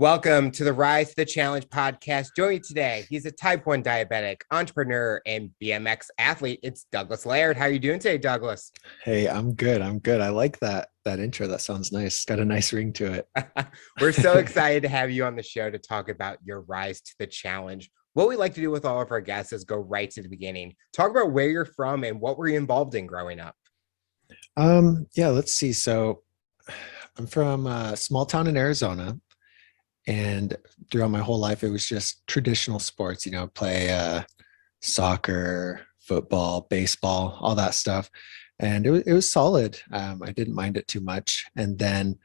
Welcome to the Rise to the Challenge podcast. Joining me today, he's a type 1 diabetic, entrepreneur, and BMX athlete. It's Douglas Laird. How are you doing today, Douglas? Hey, I'm good. I like that intro. That sounds nice. It's got a nice ring to it. We're so excited to have you on the show to talk about your rise to the challenge. What we like to do with all of our guests is go right to the beginning. Talk about where you're from and what were you involved in growing up? Yeah, let's see. So I'm from a small town in Arizona, and throughout my whole life, it was just traditional sports, play soccer, football, baseball, all that stuff. And it was solid. I didn't mind it too much. And then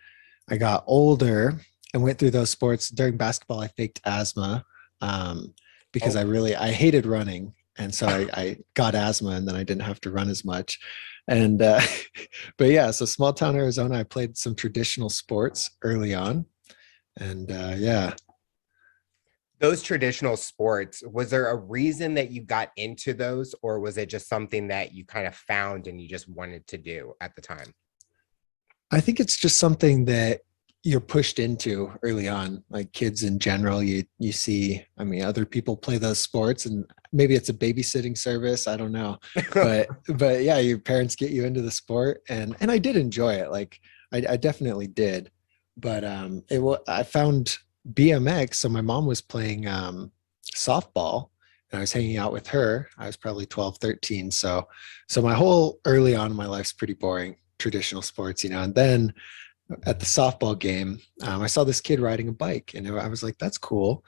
I got older and went through those sports. During basketball, I faked asthma because I hated running. And so I got asthma, and then I didn't have to run as much. And but yeah, so small town Arizona, I played some traditional sports early on. And yeah. Those traditional sports, was there a reason that you got into those, or was it just something that you kind of found and you just wanted to do at the time? I think it's just something that you're pushed into early on. Like kids in general, you see, I mean, other people play those sports, and maybe it's a babysitting service, I don't know. But yeah, your parents get you into the sport, and I did enjoy it. Like I definitely did. But I found BMX. So my mom was playing softball, and I was hanging out with her. I was probably 12, 13. So my whole early on in my life's pretty boring, traditional sports, and then at the softball game, I saw this kid riding a bike, and I was like, that's cool.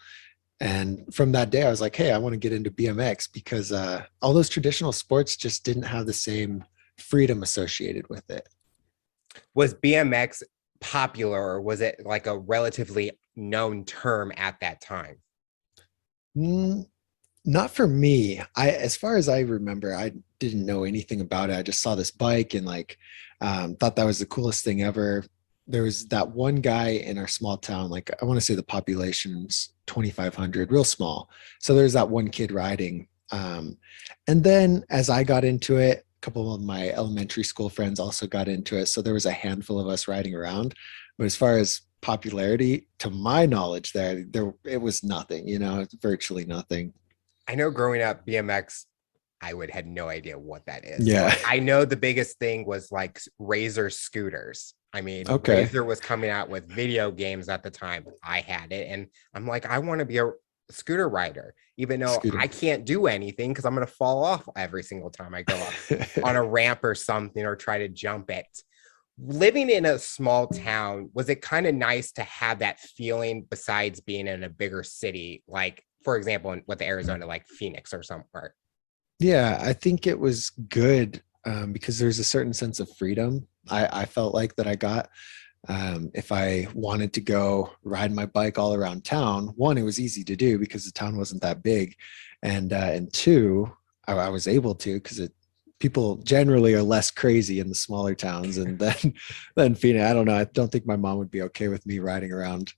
And from that day, I was like, hey, I want to get into BMX because all those traditional sports just didn't have the same freedom associated with it. Was BMX popular, or was it like a relatively known term at that time? Not for me. As far as I remember, I didn't know anything about it. I just saw this bike and thought that was the coolest thing ever. There was that one guy in our small town, like I want to say the population's 2,500, real small. So there's that one kid riding. And then as I got into it, a couple of my elementary school friends also got into it. So there was a handful of us riding around. But as far as popularity, to my knowledge, there it was nothing, virtually nothing. I know growing up, BMX, I had no idea what that is. Yeah. Like, I know the biggest thing was like Razor scooters. I mean, Okay. Razor was coming out with video games at the time. I had it, and I'm like, I want to be a scooter rider, even though I can't do anything because I'm going to fall off every single time I go up on a ramp or something or try to jump it. Living in a small town, was it kind of nice to have that feeling besides being in a bigger city, like, for example, with Arizona, like Phoenix or somewhere? Yeah, I think it was good because there's a certain sense of freedom I felt like that I got. If I wanted to go ride my bike all around town, one, it was easy to do because the town wasn't that big. And two, I was able to because people generally are less crazy in the smaller towns. And then Phoenix, I don't know. I don't think my mom would be okay with me riding around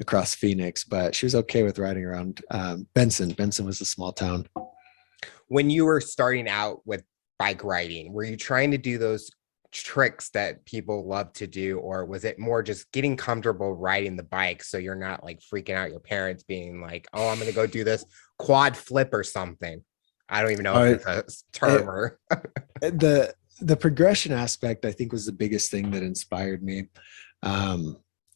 across Phoenix, but she was okay with riding around Benson. Benson was a small town. When you were starting out with bike riding, were you trying to do those tricks that people love to do, or was it more just getting comfortable riding the bike so you're not like freaking out your parents being like, oh, I'm gonna go do this quad flip or something? I don't even know if it's a term or the progression aspect, I think, was the biggest thing that inspired me.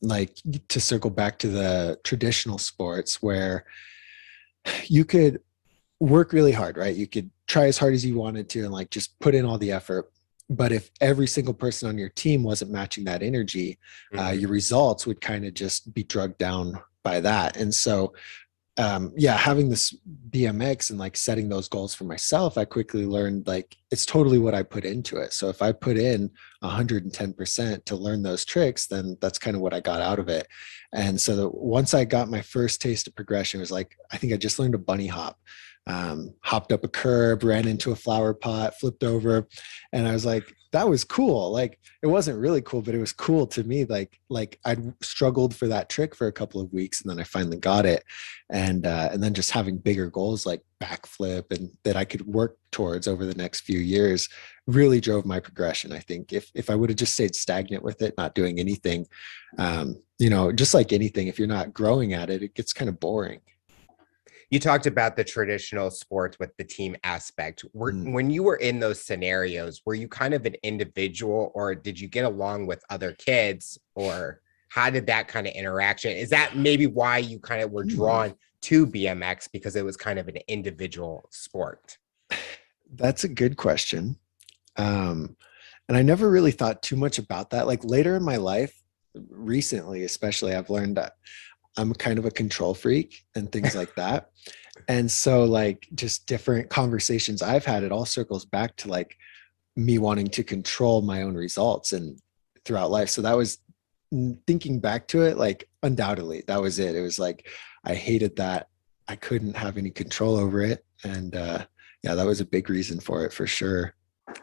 Like, to circle back to the traditional sports where you could work really hard, right? You could try as hard as you wanted to and like just put in all the effort. But if every single person on your team wasn't matching that energy, your results would kind of just be drugged down by that. And so, having this BMX and like setting those goals for myself, I quickly learned like it's totally what I put into it. So if I put in 110% to learn those tricks, then that's kind of what I got out of it. And so once I got my first taste of progression, it was like, I think I just learned a bunny hop. Hopped up a curb, ran into a flower pot, flipped over. And I was like, that was cool. Like, it wasn't really cool, but it was cool to me. Like I'd struggled for that trick for a couple of weeks, and then I finally got it. And then just having bigger goals like backflip and that I could work towards over the next few years really drove my progression. I think if I would have just stayed stagnant with it, not doing anything, just like anything, if you're not growing at it, it gets kind of boring. You talked about the traditional sports with the team aspect. When you were in those scenarios, were you kind of an individual, or did you get along with other kids, or how did that kind of interaction? Is that maybe why you kind of were drawn to BMX, because it was kind of an individual sport? That's a good question. And I never really thought too much about that. Like later in my life, recently, especially, I've learned that I'm kind of a control freak and things like that. And so like just different conversations I've had, it all circles back to like me wanting to control my own results and throughout life. So that was, thinking back to it, like undoubtedly that was it. It was like I hated that I couldn't have any control over it. And yeah, that was a big reason for it, for sure.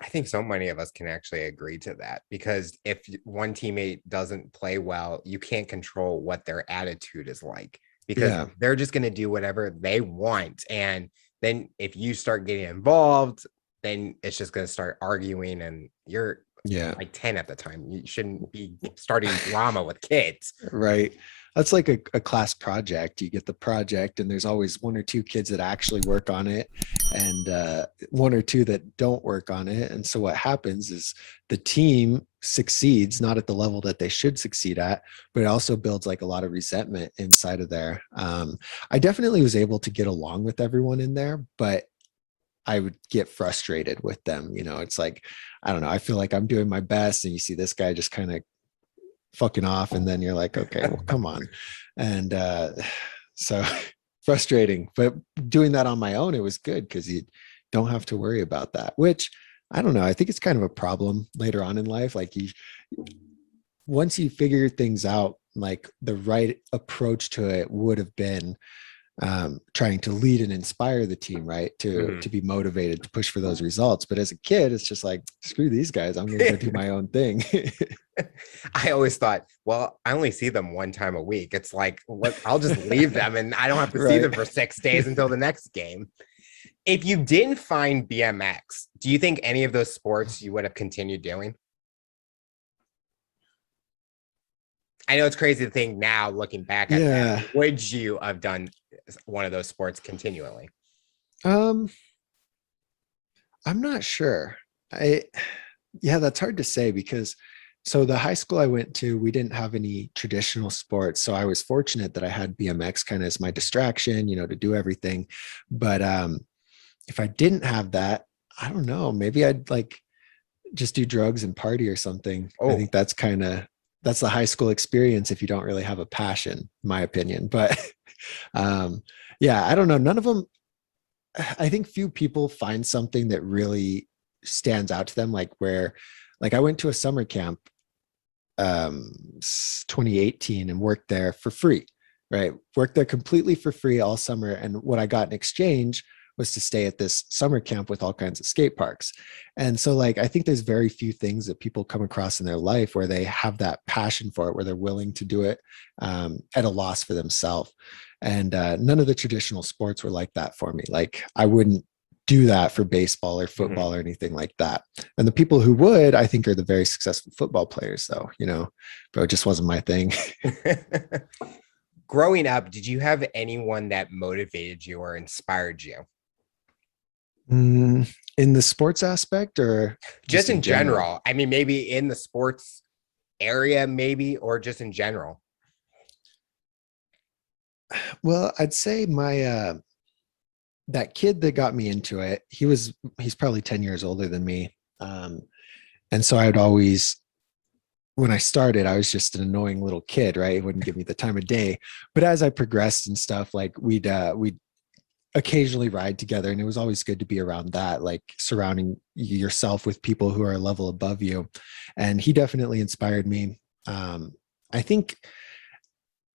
I think so many of us can actually agree to that, because if one teammate doesn't play well, you can't control what their attitude is like, because Yeah. they're just going to do whatever they want. And then if you start getting involved, then it's just going to start arguing, and you're like 10 at the time. You shouldn't be starting drama with kids. Right. That's like a class project. You get the project and there's always one or two kids that actually work on it, and one or two that don't work on it. And so what happens is the team succeeds, not at the level that they should succeed at, but it also builds like a lot of resentment inside of there. I definitely was able to get along with everyone in there, but I would get frustrated with them. It's like, I don't know, I feel like I'm doing my best and you see this guy just kind of fucking off, and then you're like, okay, well, come on. And so frustrating, but doing that on my own, it was good because you don't have to worry about that, which I don't know, I think it's kind of a problem later on in life. Like once you figure things out, like the right approach to it would have been trying to lead and inspire the team, right? To be motivated to push for those results. But as a kid, it's just like, screw these guys, I'm gonna go do my own thing. I always thought, well, I only see them one time a week. It's like, I'll just leave them and I don't have to see them for 6 days until the next game. If you didn't find BMX, do you think any of those sports you would have continued doing? I know it's crazy to think now, looking back at that, would you have done one of those sports continually? I'm not sure. That's hard to say, because so the high school I went to, we didn't have any traditional sports. So I was fortunate that I had BMX kind of as my distraction, to do everything. But if I didn't have that, I don't know, maybe I'd like just do drugs and party or something. I think that's the high school experience if you don't really have a passion, in my opinion. But I don't know. None of them, I think few people find something that really stands out to them. Like I went to a summer camp 2018 and worked there for free, right? Worked there completely for free all summer. And what I got in exchange was to stay at this summer camp with all kinds of skate parks. And so like, I think there's very few things that people come across in their life where they have that passion for it, where they're willing to do it at a loss for themselves. And none of the traditional sports were like that for me. Like I wouldn't do that for baseball or football or anything like that. And the people who would, I think, are the very successful football players, though, but it just wasn't my thing. Growing up, did you have anyone that motivated you or inspired you? In the sports aspect, or just in general? I mean, maybe in the sports area, maybe, or just in general. Well, I'd say my that kid that got me into it, he's probably 10 years older than me. And so I would always, when I started, I was just an annoying little kid, right? He wouldn't give me the time of day. But as I progressed and stuff, like we'd occasionally ride together, and it was always good to be around that, like surrounding yourself with people who are a level above you. And he definitely inspired me. I think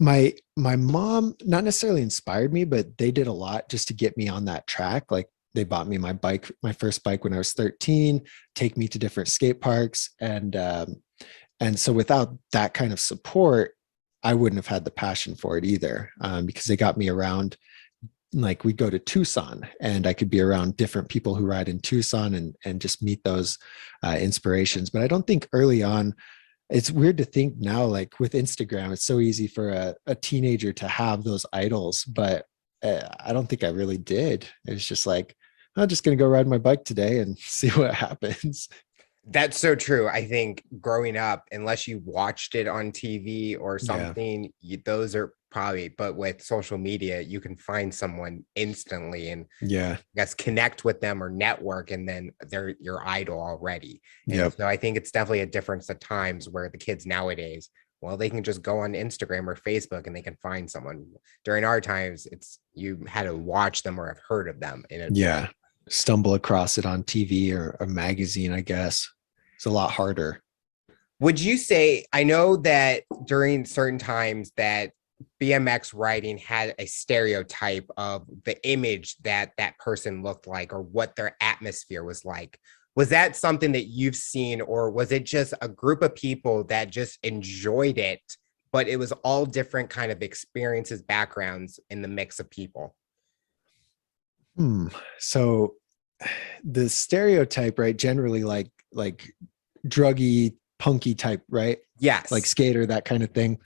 my mom not necessarily inspired me, but they did a lot just to get me on that track. Like they bought me my first bike when I was 13, take me to different skate parks. And so without that kind of support, I wouldn't have had the passion for it either, because they got me around like we go to Tucson and I could be around different people who ride in Tucson and just meet those inspirations. But I don't think early on, it's weird to think now, like with Instagram, it's so easy for a teenager to have those idols, but I don't think I really did. It was just like, I'm just going to go ride my bike today and see what happens. That's so true. I think growing up, unless you watched it on TV or Yeah. something, those are probably, but with social media, you can find someone instantly and Yeah. I guess connect with them or network, and then they're your idol already. And Yep. so I think it's definitely a difference at times where the kids nowadays, well, they can just go on Instagram or Facebook and they can find someone. During our times, it's you had to watch them or have heard of them in a Yeah. Stumble across it on TV or a magazine, I guess. It's a lot harder. Would you say, I know that during certain times that BMX riding had a stereotype of the image that that person looked like or what their atmosphere was like. Was that something that you've seen, or was it just a group of people that just enjoyed it, but it was all different kind of experiences, backgrounds in the mix of people? So the stereotype, right? Generally like druggy, punky type, right? Like Yes. skater, that kind of thing.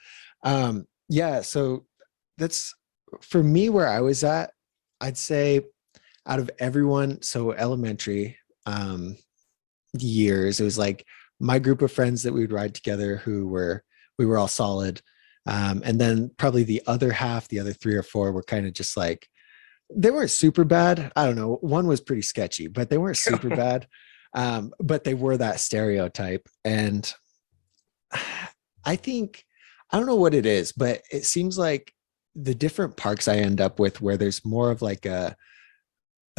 Yeah. So that's for me where I was at. I'd say out of everyone, so elementary years, it was like my group of friends that we would ride together we were all solid. And then probably the other half, the other three or four were kind of just like, they weren't super bad. I don't know. One was pretty sketchy, but they weren't super bad. But they were that stereotype. And I think, I don't know what it is, but it seems like the different parks I end up with where there's more of like a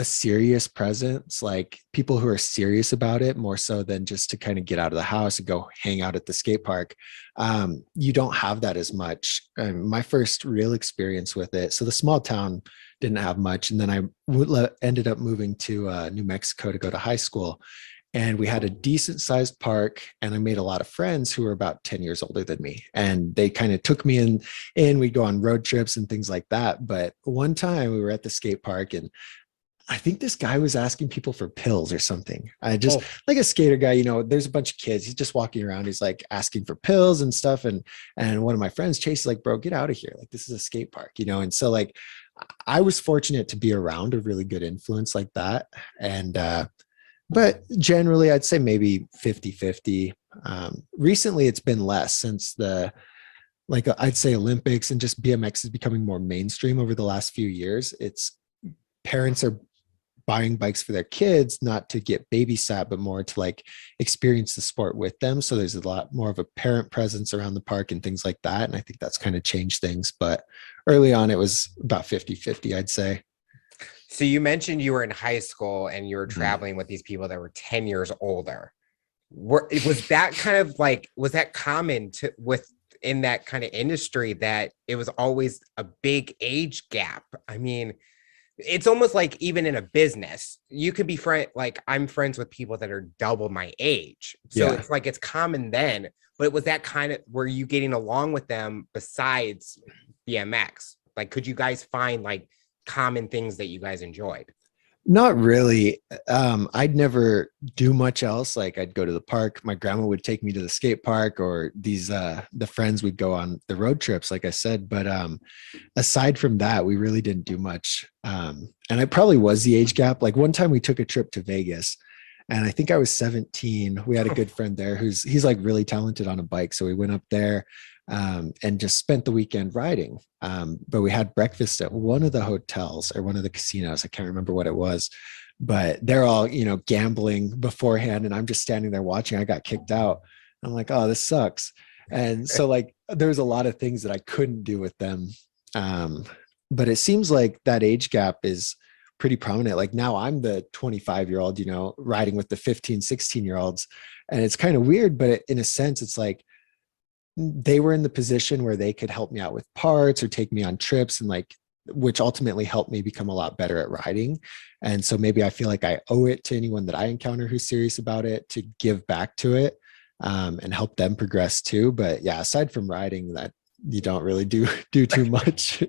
serious presence, like people who are serious about it more so than just to kind of get out of the house and go hang out at the skate park. You don't have that as much. My first real experience with it, so the small town didn't have much, and then ended up moving to New Mexico to go to high school, and we had a decent sized park, and I made a lot of friends who were about 10 years older than me, and they kind of took me in, and we'd go on road trips and things like that. But one time we were at the skate park, and I think this guy was asking people for pills or something. I just Oh, like a skater guy, there's a bunch of kids. He's just walking around. He's like asking for pills and stuff. And one of my friends, Chase, is like, bro, get out of here. Like, this is a skate park, And so like I was fortunate to be around a really good influence like that. And but generally I'd say maybe 50-50. Recently it's been less since I'd say Olympics and just BMX is becoming more mainstream over the last few years. It's parents are buying bikes for their kids, not to get babysat, but more to like experience the sport with them. So there's a lot more of a parent presence around the park and things like that. And I think that's kind of changed things. But early on, it was about 50-50, I'd say. so you mentioned you were in high school and you were Mhm. traveling with these people that were 10 years older. Was that kind of like, was that common to with in that kind of industry that it was always a big age gap? I mean, it's almost like even in a business, you could be like I'm friends with people that are double my age. So Yeah. it's like it's common then, but was that kind of, were you getting along with them besides BMX? Like, could you guys find like common things that you guys enjoyed? Not really. I'd never do much else. Like I'd go to the park. My grandma would take me to the skate park, or the friends would go on the road trips, like I said. But aside from that, we really didn't do much. And I probably was the age gap. Like one time we took a trip to Vegas, and I think I was 17. We had a good friend there he's like really talented on a bike. So we went up there and just spent the weekend riding. But we had breakfast at one of the hotels or one of the casinos. I can't remember what it was, but they're all, gambling beforehand. And I'm just standing there watching. I got kicked out. I'm like, oh, this sucks. And so like, there's a lot of things that I couldn't do with them. But it seems like that age gap is pretty prominent. Like now I'm the 25-year-old, riding with the 15, 16-year-olds. And it's kind of weird, but in a sense, it's like, they were in the position where they could help me out with parts or take me on trips, and like, which ultimately helped me become a lot better at riding. And so maybe I feel like I owe it to anyone that I encounter who's serious about it to give back to it, and help them progress too. But yeah, aside from riding, you don't really do too much.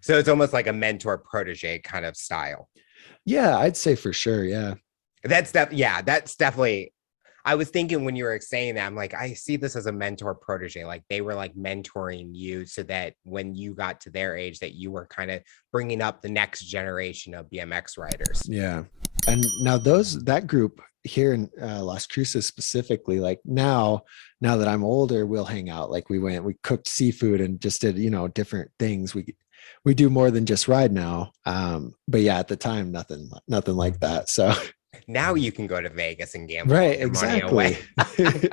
So it's almost like a mentor protege kind of style. Yeah, I'd say for sure. Yeah. That's definitely. I was thinking when you were saying that, I'm like, I see this as a mentor protege. Like they were like mentoring you so that when you got to their age, that you were kind of bringing up the next generation of BMX riders. Yeah. And now that group here in Las Cruces specifically, like now that I'm older, we'll hang out. Like we cooked seafood and just did, different things. We do more than just ride now. But yeah, at the time, nothing like that. So now you can go to Vegas and gamble right, your money exactly. away.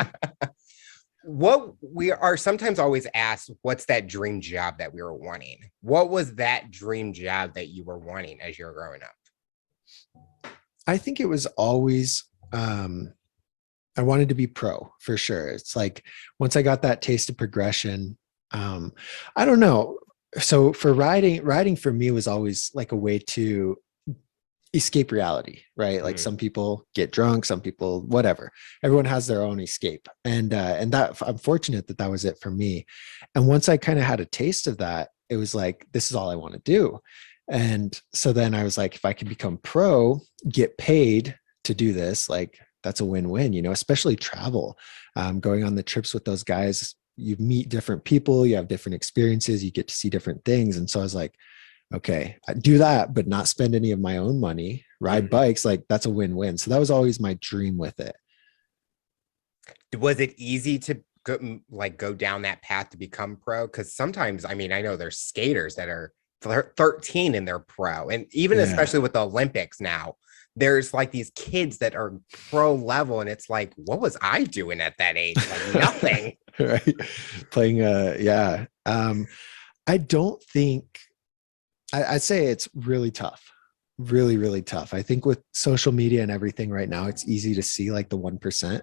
What we are sometimes always asked, what's that dream job that we were wanting? What was that dream job that you were wanting as you were growing up? I think it was always, I wanted to be pro for sure. It's like, once I got that taste of progression, I don't know. So for riding for me was always like a way to escape reality, right? Like some people get drunk, some people, whatever. Everyone has their own escape. And that I'm fortunate that was it for me. And once I kind of had a taste of that, it was like, this is all I want to do. And so then I was like, if I can become pro, get paid to do this, like that's a win-win, especially travel, going on the trips with those guys, you meet different people, you have different experiences, you get to see different things. And so I was like, okay, I do that, but not spend any of my own money, ride bikes, like that's a win-win. So that was always my dream with it. Was it easy to go down that path to become pro? Because sometimes, I mean, I know there's skaters that are 13 and they're pro. And even especially with the Olympics now, there's like these kids that are pro level. And it's like, what was I doing at that age? Like nothing. Right. Playing, yeah. I don't think, I'd say it's really tough. Really, really tough. I think with social media and everything right now, it's easy to see like the 1%.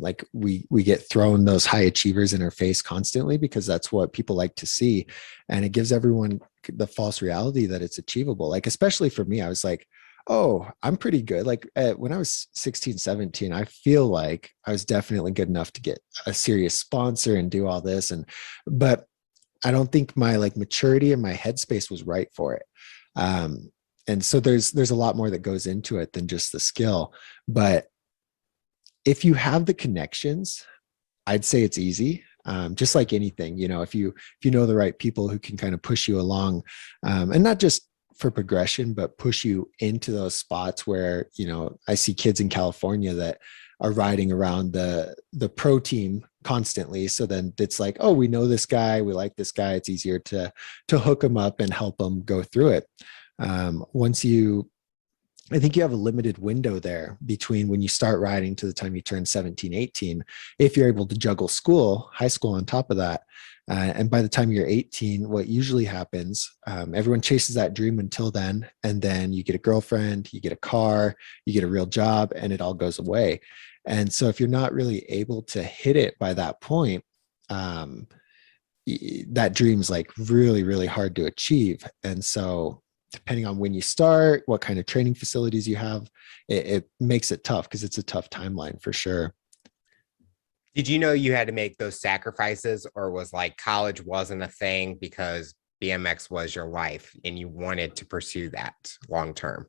Like we get thrown those high achievers in our face constantly because that's what people like to see. And it gives everyone the false reality that it's achievable. Like, especially for me, I was like, oh, I'm pretty good. Like when I was 16, 17, I feel like I was definitely good enough to get a serious sponsor and do all this. But I don't think my like maturity and my headspace was right for it. And so there's a lot more that goes into it than just the skill. But if you have the connections, I'd say it's easy. Just like anything, if you know the right people who can kind of push you along, and not just for progression, but push you into those spots where, I see kids in California that are riding around the pro team constantly. So then it's like, oh, we know this guy, we like this guy. It's easier to hook them up and help them go through it. I think you have a limited window there between when you start riding to the time you turn 17, 18, if you're able to juggle high school on top of that. And by the time you're 18, what usually happens, everyone chases that dream until then, and then you get a girlfriend, you get a car, you get a real job, and it all goes away. And so if you're not really able to hit it by that point, that dream's like really, really hard to achieve. And so depending on when you start, what kind of training facilities you have, it makes it tough because it's a tough timeline for sure. Did you know you had to make those sacrifices, or was like college wasn't a thing because BMX was your life and you wanted to pursue that long term?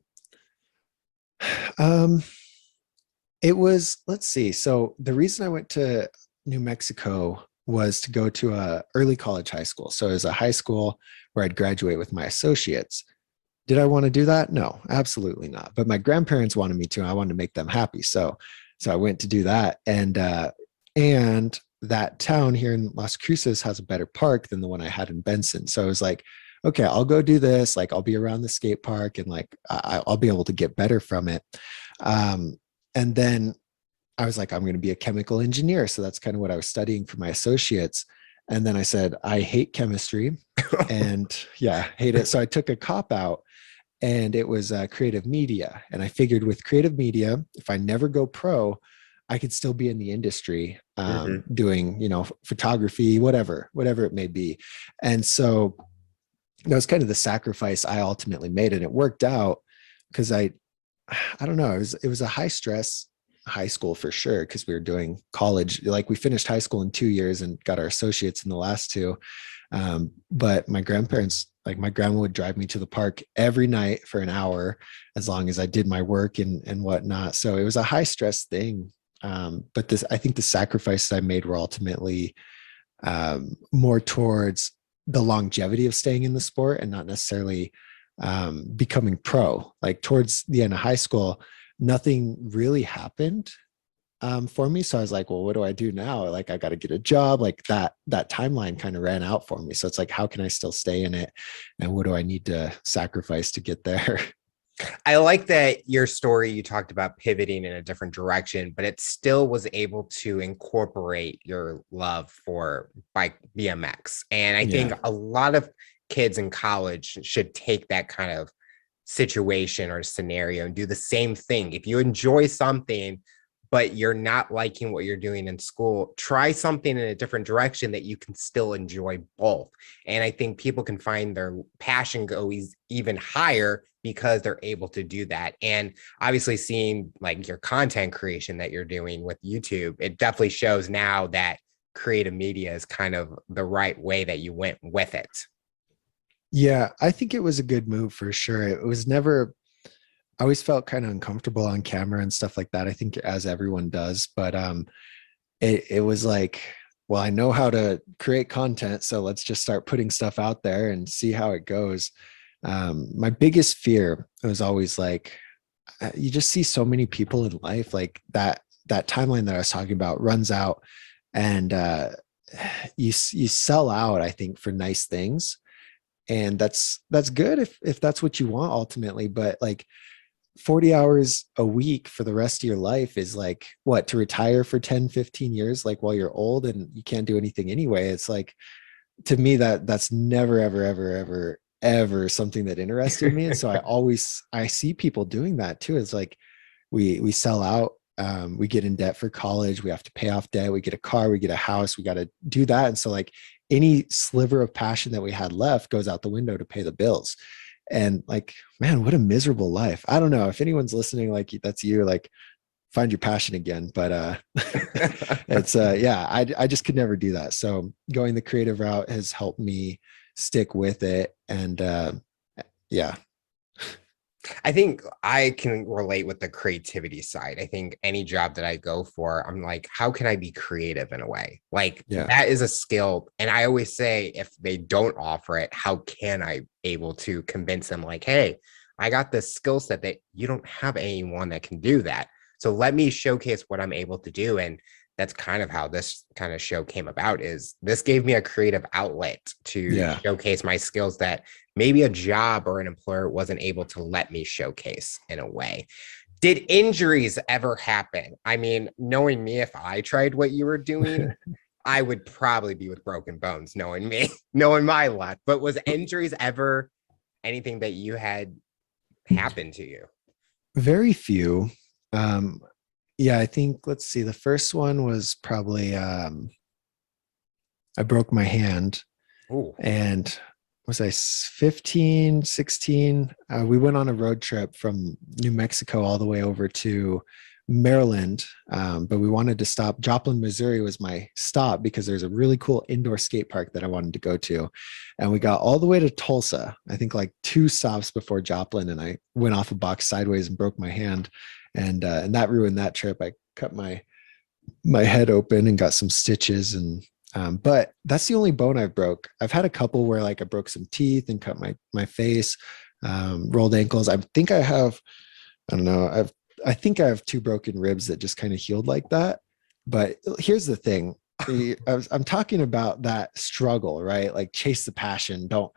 It was, let's see. So the reason I went to New Mexico was to go to a early college high school. So it was a high school where I'd graduate with my associates. Did I want to do that? No, absolutely not. But my grandparents wanted me to. I wanted to make them happy. So I went to do that. And that town here in Las Cruces has a better park than the one I had in Benson. So I was like, okay, I'll go do this. Like I'll be around the skate park and like I'll be able to get better from it. And then I was like, I'm going to be a chemical engineer. So that's kind of what I was studying for my associates. And then I said, I hate chemistry and hate it. So I took a cop out, and it was creative media. And I figured with creative media, if I never go pro, I could still be in the industry doing, photography, whatever it may be. And so that was kind of the sacrifice I ultimately made. And it worked out because I don't know, it was a high stress, high school for sure, because we were doing college. Like we finished high school in 2 years and got our associates in the last two. But my grandparents, like my grandma would drive me to the park every night for an hour as long as I did my work and whatnot. So it was a high stress thing. But this, I think the sacrifices I made were ultimately more towards the longevity of staying in the sport and not necessarily becoming pro. Like towards the end of high school, nothing really happened for me. So I was like, well, what do I do now? Like I got to get a job. Like that timeline kind of ran out for me. So it's like, how can I still stay in it? And what do I need to sacrifice to get there? I like that your story, you talked about pivoting in a different direction, but it still was able to incorporate your love for bike BMX. And I think Yeah. a lot of kids in college should take that kind of situation or scenario and do the same thing. If you enjoy something, but you're not liking what you're doing in school, try something in a different direction that you can still enjoy both. And I think people can find their passion go even higher because they're able to do that. And obviously seeing like your content creation that you're doing with YouTube, it definitely shows now that creative media is kind of the right way that you went with it. Yeah, I think it was a good move for sure. It was never, I always felt kind of uncomfortable on camera and stuff like that. I think as everyone does, but it was like, well, I know how to create content, so let's just start putting stuff out there and see how it goes. My biggest fear was always like, you just see so many people in life like that timeline that I was talking about runs out, and you sell out, I think, for nice things, and that's good if that's what you want ultimately. But like 40 hours a week for the rest of your life is like what, to retire for 10-15 years like while you're old and you can't do anything anyway. It's like, to me, that's never ever something that interested me. And so I see people doing that too. It's like we sell out, we get in debt for college, we have to pay off debt, we get a car, we get a house, we got to do that. And so like any sliver of passion that we had left goes out the window to pay the bills. And like, man, what a miserable life. I don't know if anyone's listening, like that's you, like find your passion again. But it's yeah, I just could never do that. So going the creative route has helped me stick with it. And yeah. I think I can relate with the creativity side. I think any job that I go for, I'm like, how can I be creative in a way? Like Yeah. that is a skill. And I always say, if they don't offer it, how can I able to convince them like, hey, I got this skill set that you don't have anyone that can do that. So let me showcase what I'm able to do. And that's kind of how this kind of show came about. Is this gave me a creative outlet to Yeah. showcase my skills that maybe a job or an employer wasn't able to let me showcase in a way. Did injuries ever happen? I mean, knowing me, if I tried what you were doing, I would probably be with broken bones, knowing me, knowing my luck. But was injuries ever anything that you had happen to you? Very few. Um, yeah, I think, let's see, the first one was probably I broke my hand. Ooh. And was I 15, 16? We went on a road trip from New Mexico all the way over to Maryland, but we wanted to stop. Joplin, Missouri was my stop because there's a really cool indoor skate park that I wanted to go to. And we got all the way to Tulsa, I think like 2 stops before Joplin, and I went off a box sideways and broke my hand. And that ruined that trip. I cut my head open and got some stitches, and but that's the only bone I've broke. I've had a couple where like I broke some teeth and cut my face, rolled ankles. I think I have, I don't know, I think I have 2 broken ribs that just kind of healed like that. But here's the thing. I'm talking about that struggle, right? Like chase the passion, don't.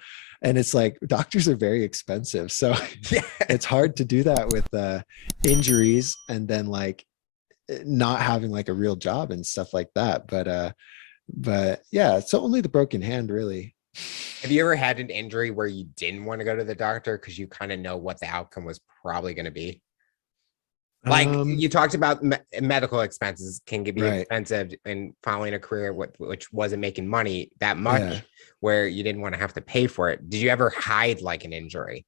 And it's like doctors are very expensive. So it's hard to do that with injuries and then like not having like a real job and stuff like that. But yeah, so only the broken hand really. Have you ever had an injury where you didn't want to go to the doctor because you kind of know what the outcome was probably going to be? Like you talked about medical expenses can be Right. expensive in following a career which wasn't making money that much, Yeah. where you didn't want to have to pay for it. Did you ever hide like an injury?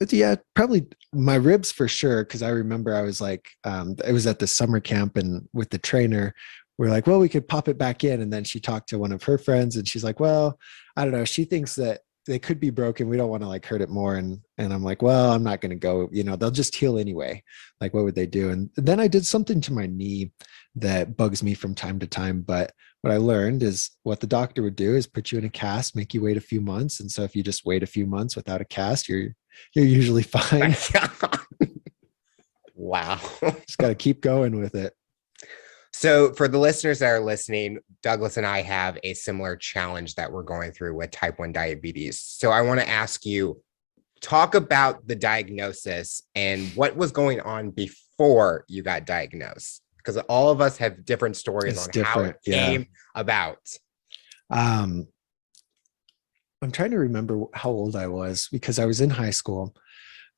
But yeah, probably my ribs for sure. Cause I remember I was like, it was at the summer camp and with the trainer, we're like, well, we could pop it back in. And then she talked to one of her friends and she's like, well, I don't know. She thinks that they could be broken. We don't want to like hurt it more. And I'm like, well, I'm not going to go, they'll just heal anyway. Like, what would they do? And then I did something to my knee that bugs me from time to time. But what I learned is what the doctor would do is put you in a cast, make you wait a few months. And so if you just wait a few months without a cast, you're usually fine. Wow. Just got to keep going with it. So for the listeners that are listening, Douglas and I have a similar challenge that we're going through with type 1 diabetes. So I want to ask you, talk about the diagnosis and what was going on before you got diagnosed, because all of us have different stories how it came about. I'm trying to remember how old I was because I was in high school,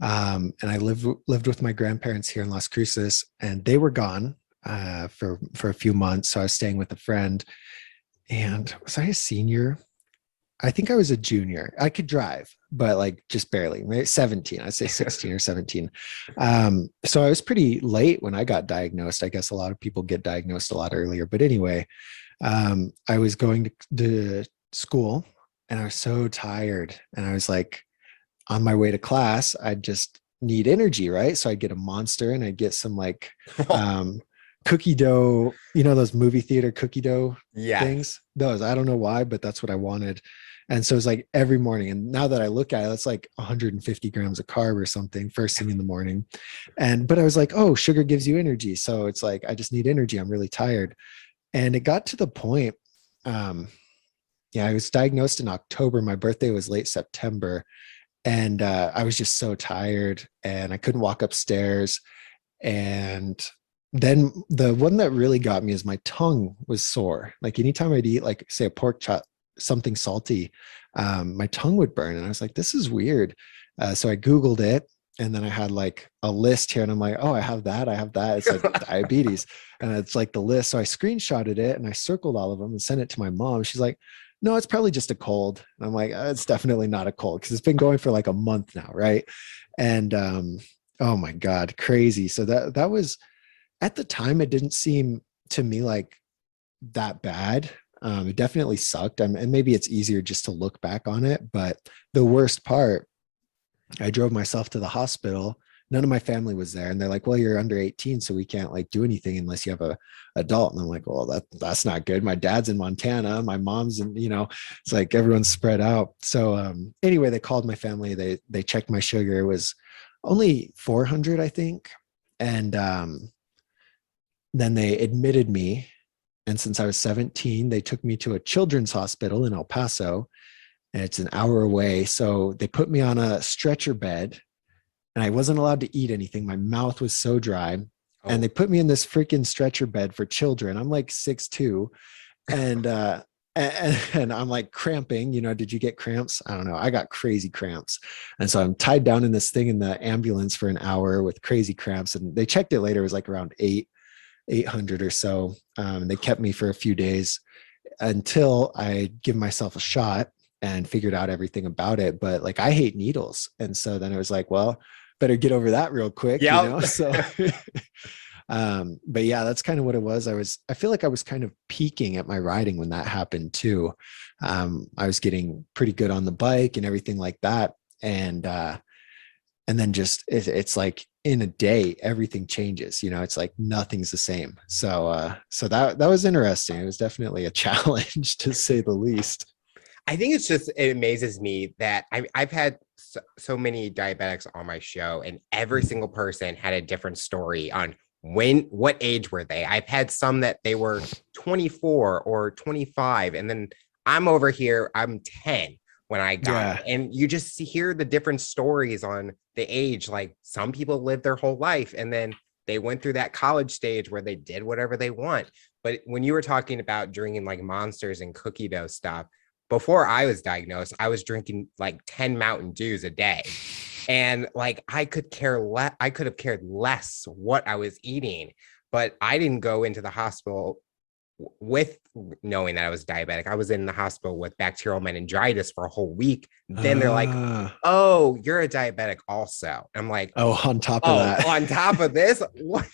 and I lived with my grandparents here in Las Cruces, and they were gone for a few months. So I was staying with a friend. And was I a senior? I think I was a junior. I could drive, but like just barely, maybe 17. I'd say 16 or 17. So I was pretty late when I got diagnosed. I guess a lot of people get diagnosed a lot earlier. But anyway, I was going to school and I was so tired. And I was like, on my way to class, I'd just need energy, right? So I'd get a Monster and I'd get some like cookie dough, those movie theater cookie dough things. Those, I don't know why, but that's what I wanted. And so it's like every morning. And now that I look at it, it's like 150 grams of carb or something first thing in the morning. But I was like, oh, sugar gives you energy. So it's like, I just need energy. I'm really tired. And it got to the point, I was diagnosed in October. My birthday was late September. And I was just so tired and I couldn't walk upstairs. And then the one that really got me is my tongue was sore. Like anytime I'd eat, like say a pork chop, something salty, my tongue would burn. And I was like, this is weird. So I Googled it. And then I had like a list here and I'm like, oh, I have that. It's like diabetes. And it's like the list. So I screenshotted it and I circled all of them and sent it to my mom. She's like, no, it's probably just a cold. And I'm like, it's definitely not a cold because it's been going for like a month now. Right. And oh my God, crazy. So that was, at the time, it didn't seem to me like that bad. It definitely sucked. And maybe it's easier just to look back on it. But the worst part, I drove myself to the hospital. None of my family was there. And they're like, well, you're under 18, so we can't like do anything unless you have a adult. And I'm like, well, that's not good. My dad's in Montana. My mom's in, it's like everyone's spread out. So anyway, they called my family. They checked my sugar. It was only 400, I think. And then they admitted me. And since I was 17, they took me to a children's hospital in El Paso. And it's an hour away. So they put me on a stretcher bed and I wasn't allowed to eat anything. My mouth was so dry. Oh. And they put me in this freaking stretcher bed for children. I'm like 6'2", and I'm like cramping, did you get cramps? I don't know. I got crazy cramps. And so I'm tied down in this thing in the ambulance for an hour with crazy cramps. And they checked it later. It was like around 800 or so. They kept me for a few days until I give myself a shot and figured out everything about it. But like, I hate needles. And so then it was like, well, better get over that real quick, So, but yeah, that's kind of what it was. I feel like I was kind of peaking at my riding when that happened too. I was getting pretty good on the bike and everything like that. And then just, it's like in a day, everything changes, it's like nothing's the same. So that was interesting. It was definitely a challenge to say the least. I think it amazes me that I've had so many diabetics on my show, and every single person had a different story on what age were they. I've had some that they were 24 or 25, and then I'm over here, I'm 10 when I got it. And you just hear the different stories on the age. Like some people live their whole life and then they went through that college stage where they did whatever they want. But when you were talking about drinking like Monsters and cookie dough stuff, before I was diagnosed, I was drinking like 10 Mountain Dews a day. And like, I could have cared less what I was eating, but I didn't go into the hospital with knowing that I was diabetic, I was in the hospital with bacterial meningitis for a whole week. Then they're like, oh, you're a diabetic also. I'm like, oh, on top of that. on top of this, what?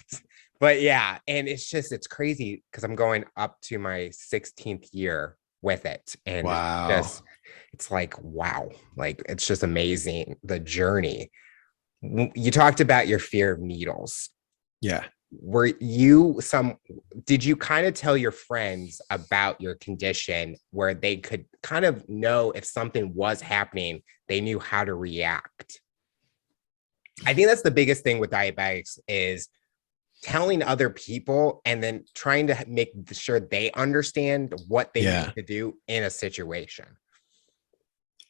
But yeah, and it's crazy because I'm going up to my 16th year with it. And wow. it's like, wow, like it's just amazing, the journey. You talked about your fear of needles. Yeah. Did you kind of tell your friends about your condition where they could kind of know if something was happening, they knew how to react? I think that's the biggest thing with diabetics is telling other people and then trying to make sure they understand what they need to do in a situation.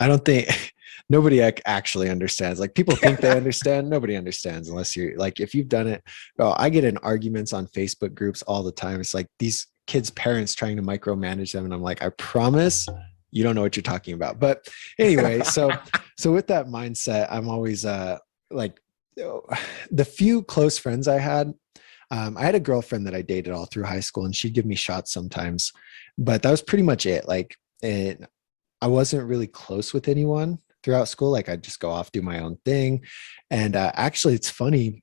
I don't think nobody actually understands. Like people think they understand. Nobody understands unless you're like, if you've done it. Oh, I get in arguments on Facebook groups all the time. It's like these kids' parents trying to micromanage them. And I'm like, I promise you don't know what you're talking about. But anyway, so with that mindset, I'm always like the few close friends I had a girlfriend that I dated all through high school and she'd give me shots sometimes, but that was pretty much it. Like, I wasn't really close with anyone throughout school. Like I'd just go off, do my own thing. And actually it's funny,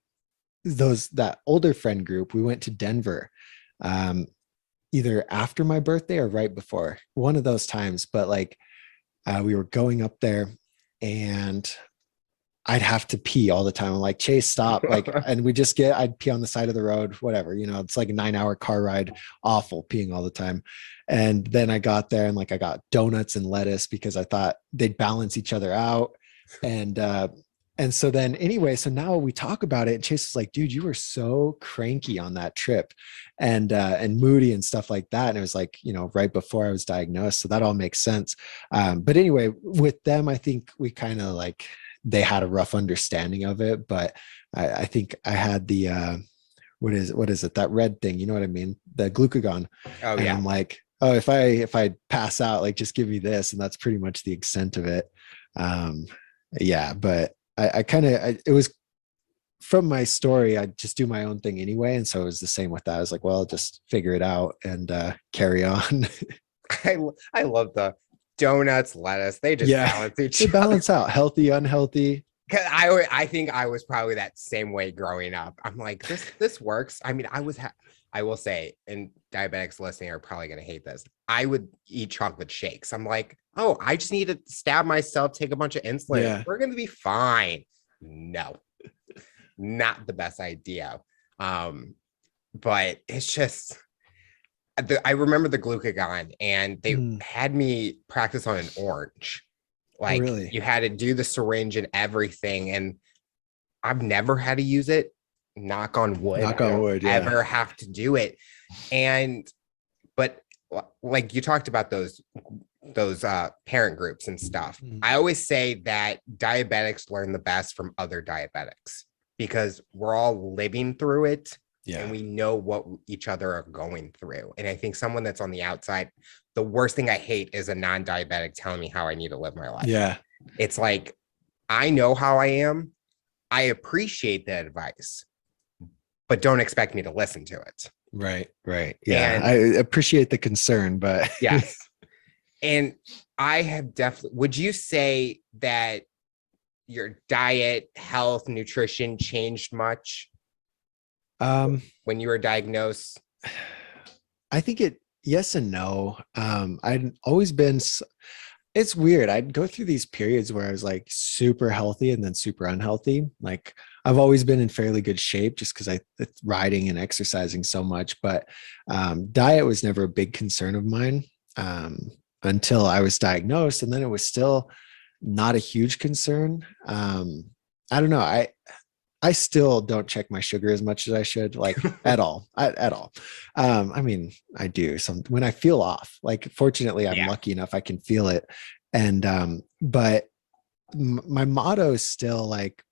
that older friend group, we went to Denver, either after my birthday or right before, one of those times. But like we were going up there and I'd have to pee all the time. I'm like, Chase, stop. Like, and I'd pee on the side of the road, whatever, it's like a 9-hour car ride, awful, peeing all the time. And then I got there and like, I got donuts and lettuce because I thought they'd balance each other out. And so then anyway, so now we talk about it and Chase is like, dude, you were so cranky on that trip and moody and stuff like that. And it was like, right before I was diagnosed. So that all makes sense. But anyway, with them, I think we kind of like, they had a rough understanding of it, but I think I had the, what is it? That red thing, you know what I mean? The glucagon. Oh, and yeah. I'm like, oh, if I pass out, like, just give me this. And that's pretty much the extent of it. Yeah, but it was from my story, I just do my own thing anyway. And so it was the same with that. I was like, well, I'll just figure it out and carry on. I love the donuts, lettuce. They just balance each other. They balance out, healthy, unhealthy. I think I was probably that same way growing up. I'm like, this works. I mean, I will say, and diabetics listening are probably going to hate this. I would eat chocolate shakes. I'm like, oh, I just need to stab myself, take a bunch of insulin. Yeah. We're going to be fine. No, not the best idea. But it's just, I remember the glucagon and they had me practice on an orange. Like, really? You had to do the syringe and everything. And I've never had to use it. Knock on wood. Knock on wood. Yeah. Ever have to do it. But like you talked about those parent groups and stuff. I always say that diabetics learn the best from other diabetics because we're all living through it. Yeah. And we know what each other are going through. And I think someone that's on the outside, the worst thing I hate is a non-diabetic telling me how I need to live my life. Yeah. It's like, I know how I am. I appreciate the advice, but don't expect me to listen to it. Right. Yeah. And I appreciate the concern, but yes. And I have definitely, would you say that your diet, health, nutrition changed much when you were diagnosed? I think yes and no. I'd always been, it's weird. I'd go through these periods where I was like super healthy and then super unhealthy. Like I've always been in fairly good shape just because it's riding and exercising so much, but diet was never a big concern of mine until I was diagnosed. And then it was still not a huge concern. I don't know. I still don't check my sugar as much as I should, like at all. I mean, I do when I feel off, like, fortunately I'm lucky enough I can feel it. And, but my motto is still like,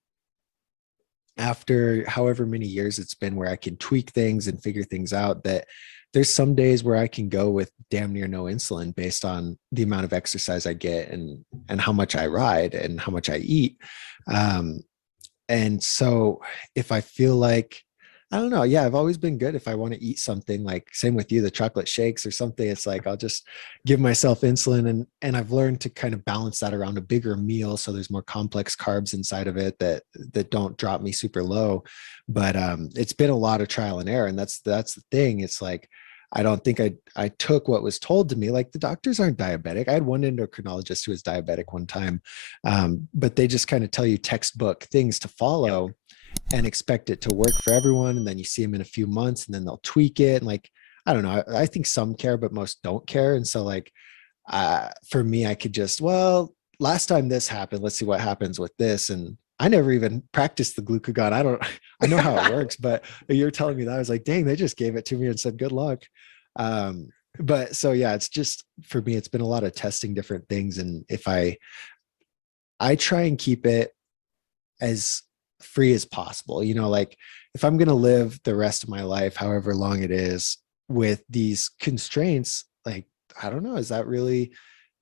after however many years it's been where I can tweak things and figure things out, that there's some days where I can go with damn near no insulin based on the amount of exercise I get and how much I ride and how much I eat. And so if I feel like I don't know. Yeah, I've always been good if I want to eat something, like same with you, the chocolate shakes or something. It's like I'll just give myself insulin, and I've learned to kind of balance that around a bigger meal so there's more complex carbs inside of it that don't drop me super low. But it's been a lot of trial and error, and that's the thing. It's like I don't think I took what was told to me. Like the doctors aren't diabetic. I had one endocrinologist who was diabetic one time, but they just kind of tell you textbook things to follow. Yep. And expect it to work for everyone. And then you see them in a few months and then they'll tweak it. And like, I don't know, I think some care, but most don't care. And so like, for me, I could just, well, last time this happened, let's see what happens with this. And I never even practiced the glucagon. I know how it works, but you're telling me that, I was like, dang, they just gave it to me and said, good luck. But so, yeah, it's just, for me, it's been a lot of testing different things. And if I try and keep it as free as possible. Like if I'm going to live the rest of my life, however long it is, with these constraints, like, I don't know, is that really,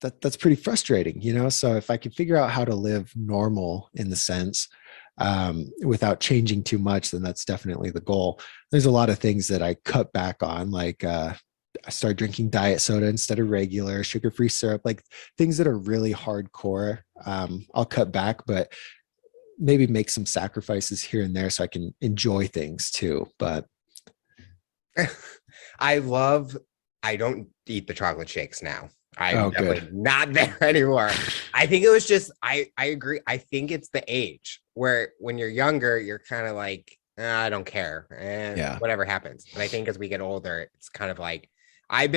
that's pretty frustrating, So if I can figure out how to live normal in the sense, without changing too much, then that's definitely the goal. There's a lot of things that I cut back on, like, I started drinking diet soda instead of regular sugar-free syrup, like things that are really hardcore. I'll cut back, but maybe make some sacrifices here and there so I can enjoy things too. But I don't eat the chocolate shakes now. I'm definitely good. not there anymore. I think it was just, I agree. I think it's the age where when you're younger, you're kind of like, I don't care. And Yeah. whatever happens. But I think as we get older, it's kind of like, I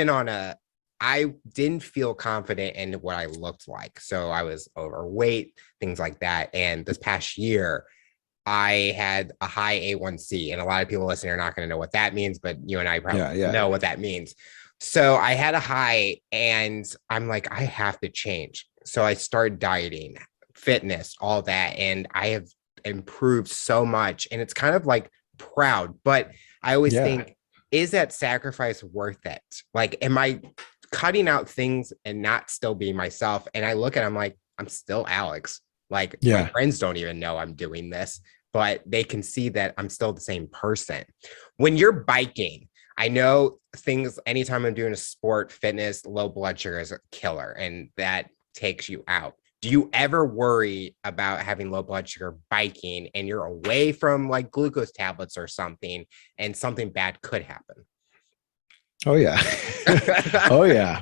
didn't feel confident in what I looked like. So I was overweight, things like that. And this past year, I had a high A1C, and a lot of people listening are not going to know what that means, but you and I probably know what that means. So I had a high, and I'm like, I have to change. So I started dieting, fitness, all that, and I have improved so much. And it's kind of like proud, but I always think, is that sacrifice worth it? Like, am I cutting out things and not still being myself? And I look at, I'm like, I'm still Alex. Like my friends don't even know I'm doing this, but they can see that I'm still the same person. When you're biking, I know things, anytime I'm doing a sport, fitness, low blood sugar is a killer, and that takes you out. Do you ever worry about having low blood sugar biking and you're away from like glucose tablets or something, and something bad could happen? Oh yeah. Oh yeah.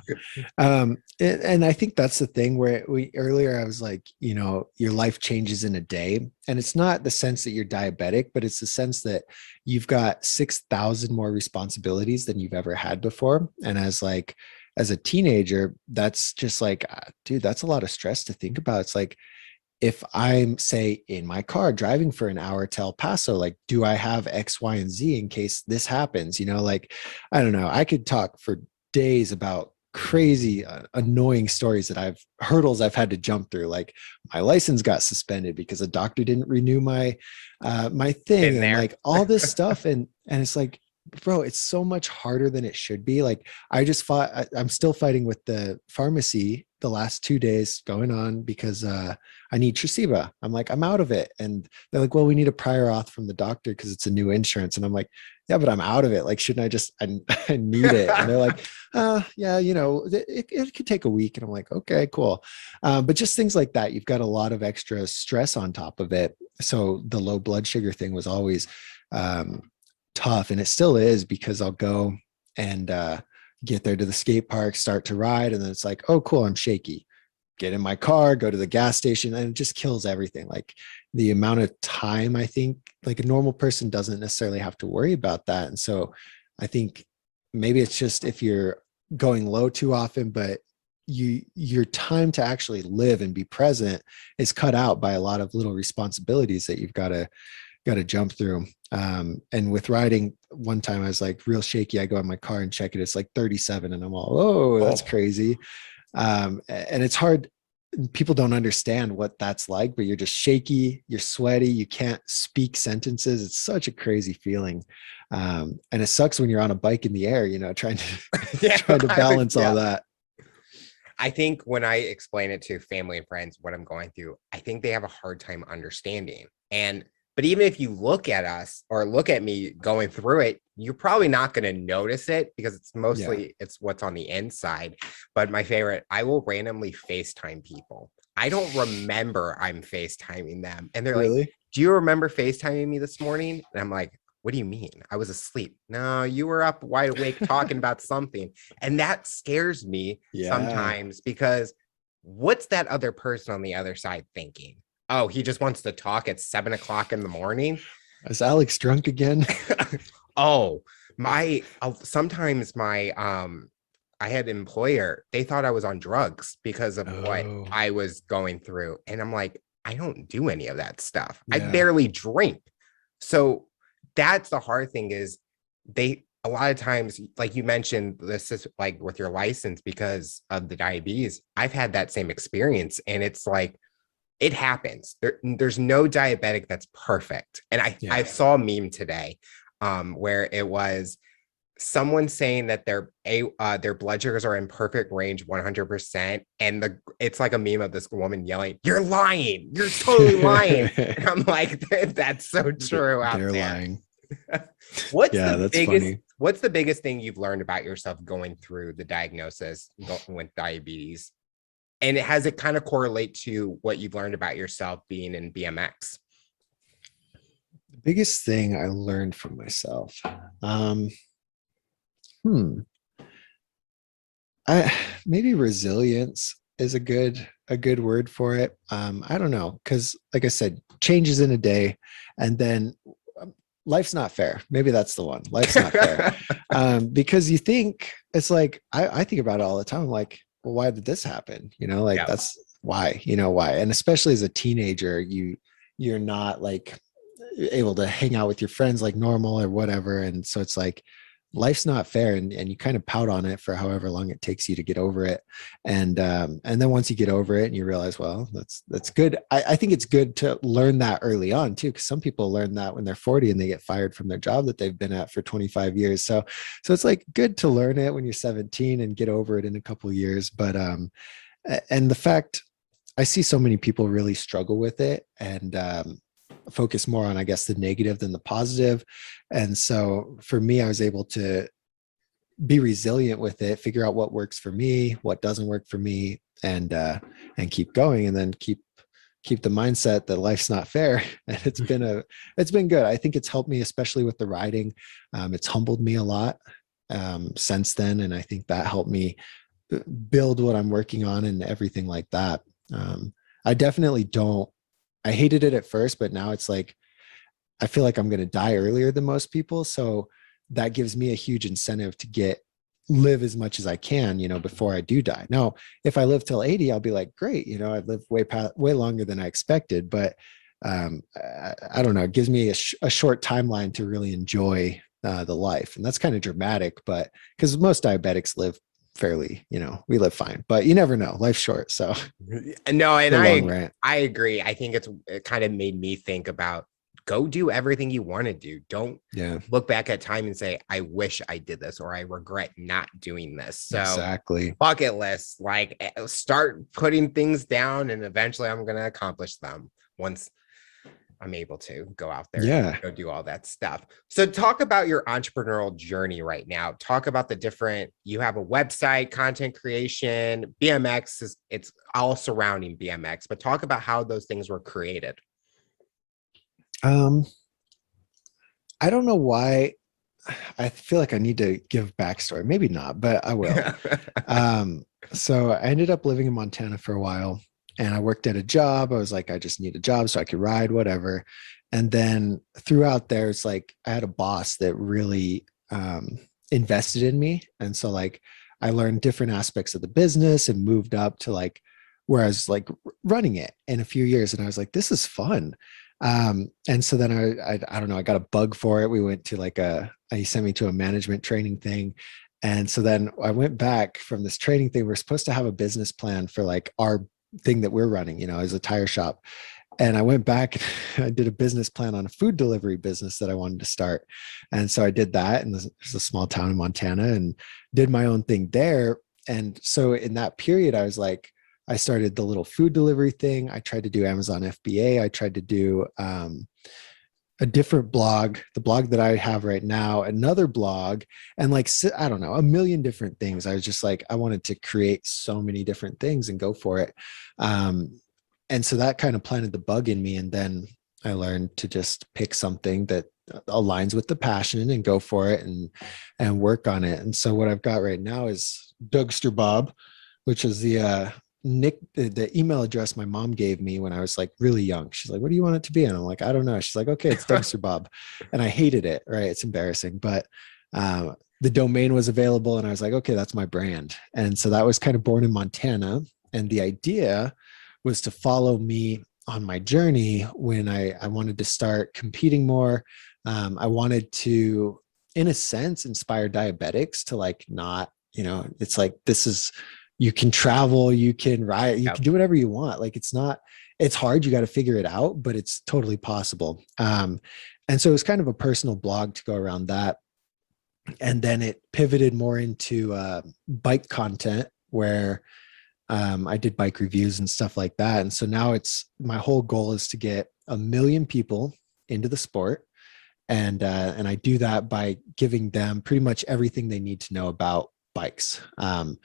And I think that's the thing where earlier I was like, your life changes in a day, and it's not the sense that you're diabetic, but it's the sense that you've got 6,000 more responsibilities than you've ever had before. And as a teenager, that's just like, dude, that's a lot of stress to think about. It's like, if I'm, say, in my car driving for an hour to El Paso, like, do I have X, Y, and Z in case this happens? Like, I don't know. I could talk for days about crazy, annoying stories hurdles I've had to jump through. Like my license got suspended because a doctor didn't renew my thing, and like all this stuff. And it's like, bro, it's so much harder than it should be. Like I'm still fighting with the pharmacy the last 2 days going on because I need Tresiba. I'm like, I'm out of it. And they're like, well, we need a prior auth from the doctor because it's a new insurance. And I'm like, yeah, but I'm out of it. Like, shouldn't I just, I need it. And they're like, yeah, it could take a week. And I'm like, okay, cool. But just things like that, you've got a lot of extra stress on top of it. So the low blood sugar thing was always tough. And it still is, because I'll go and get there to the skate park, start to ride. And then it's like, oh, cool, I'm shaky. Get in my car, go to the gas station, and it just kills everything. Like the amount of time, I think, like a normal person doesn't necessarily have to worry about that. And so I think maybe it's just if you're going low too often, but your time to actually live and be present is cut out by a lot of little responsibilities that you've got to jump through. And with riding, one time I was like real shaky. I go in my car and check it. It's like 37, and I'm all, oh, that's crazy. And it's hard. People don't understand what that's like, but you're just shaky, you're sweaty, you can't speak sentences. It's such a crazy feeling. And it sucks when you're on a bike in the air, trying to balance all that. I think when I explain it to family and friends what I'm going through, I think they have a hard time understanding. And But even if you look at us or look at me going through it, you're probably not going to notice it because it's mostly it's what's on the inside. But my favorite, I will randomly FaceTime people. I don't remember I'm FaceTiming them. And they're like, Really? do you remember FaceTiming me this morning? And I'm like, what do you mean? I was asleep. No, you were up wide awake talking about something. And that scares me sometimes because what's that other person on the other side thinking? Oh, he just wants to talk at 7 o'clock in the morning. Is Alex drunk again? Oh, sometimes my I had an employer, they thought I was on drugs because of what I was going through. And I'm like, I don't do any of that stuff. I barely drink. So that's the hard thing is a lot of times, like you mentioned, this is like with your license because of the diabetes. I've had that same experience. And it's like, it happens. There's no diabetic that's perfect. And I saw a meme today where it was someone saying that their blood sugars are in perfect range 100%. And it's like a meme of this woman yelling, "You're lying. You're totally lying." And I'm like, that's so true out They're there. Lying. What's the biggest thing you've learned about yourself going through the diagnosis with diabetes? And has it kind of correlate to what you've learned about yourself being in BMX? The biggest thing I learned from myself. Maybe resilience is a good word for it. I don't know, because like I said, changes in a day, and then life's not fair. Maybe that's the one. Life's not fair. Because you think it's like I think about it all the time. I'm like, well, why did this happen? Like that's why, why. And especially as a teenager, you're not like able to hang out with your friends like normal or whatever. And so it's like, life's not fair. And you kind of pout on it for however long it takes you to get over it. And then once you get over it and you realize, well, that's good. I think it's good to learn that early on too, because some people learn that when they're 40 and they get fired from their job that they've been at for 25 years. So it's like good to learn it when you're 17 and get over it in a couple of years. But and the fact I see so many people really struggle with it and focus more on, I guess, the negative than the positive. And so for me, I was able to be resilient with it, figure out what works for me, what doesn't work for me, and keep going, and then keep the mindset that life's not fair. And it's been good. I think it's helped me, especially with the riding. It's humbled me a lot since then. And I think that helped me build what I'm working on and everything like that. I definitely don't, I hated it at first, but now it's like, I feel like I'm going to die earlier than most people. So that gives me a huge incentive to live as much as I can, before I do die. Now, if I live till 80, I'll be like, great, I've lived way longer than I expected. But I don't know, it gives me a short timeline to really enjoy the life. And that's kind of dramatic, but because most diabetics live fairly, we live fine, but you never know, life's short. So no, and I agree. I think it kind of made me think about, go do everything you want to do. Don't look back at time and say, I wish I did this, or I regret not doing this. So exactly, bucket list, like start putting things down, and eventually I'm going to accomplish them once I'm able to go out there and go do all that stuff. So talk about your entrepreneurial journey right now. Talk about you have a website, content creation, BMX it's all surrounding BMX, but talk about how those things were created. I don't know why. I feel like I need to give backstory. Maybe not, but I will. So I ended up living in Montana for a while. And I worked at a job. I was like, I just need a job so I could ride, whatever. And then throughout there, it's like I had a boss that really invested in me. And so like I learned different aspects of the business and moved up to like where I was like running it in a few years. And I was like, this is fun. And so then I don't know, I got a bug for it. We went to he sent me to a management training thing. And so then I went back from this training thing. We're supposed to have a business plan for like our thing that we're running, as a tire shop. And I went back, I did a business plan on a food delivery business that I wanted to start. And so I did that, and there's a small town in Montana, and did my own thing there. And so in that period, I was like, I started the little food delivery thing. I tried to do Amazon FBA. I tried to do a different blog, the blog that I have right now, another blog, and like, I don't know, a million different things. I was just like, I wanted to create so many different things and go for it. And so that kind of planted the bug in me. And then I learned to just pick something that aligns with the passion and go for it and work on it. And so what I've got right now is Dougsterbob, which is the email address my mom gave me when I was like really young. She's like, what do you want it to be? And I'm like, I don't know. She's like, okay, it's Dougsterbob. And I hated it, right? It's embarrassing, but the domain was available and I was like, okay, that's my brand. And so that was kind of born in Montana. And the idea was to follow me on my journey when I wanted to start competing more. I wanted to, in a sense, inspire diabetics to like not, it's like, this is, you can travel, you can ride, you can do whatever you want. Like it's hard, you got to figure it out, but it's totally possible. And so it was kind of a personal blog to go around that. And then it pivoted more into bike content where I did bike reviews and stuff like that. And so now my whole goal is to get 1 million people into the sport. And I do that by giving them pretty much everything they need to know about bikes. And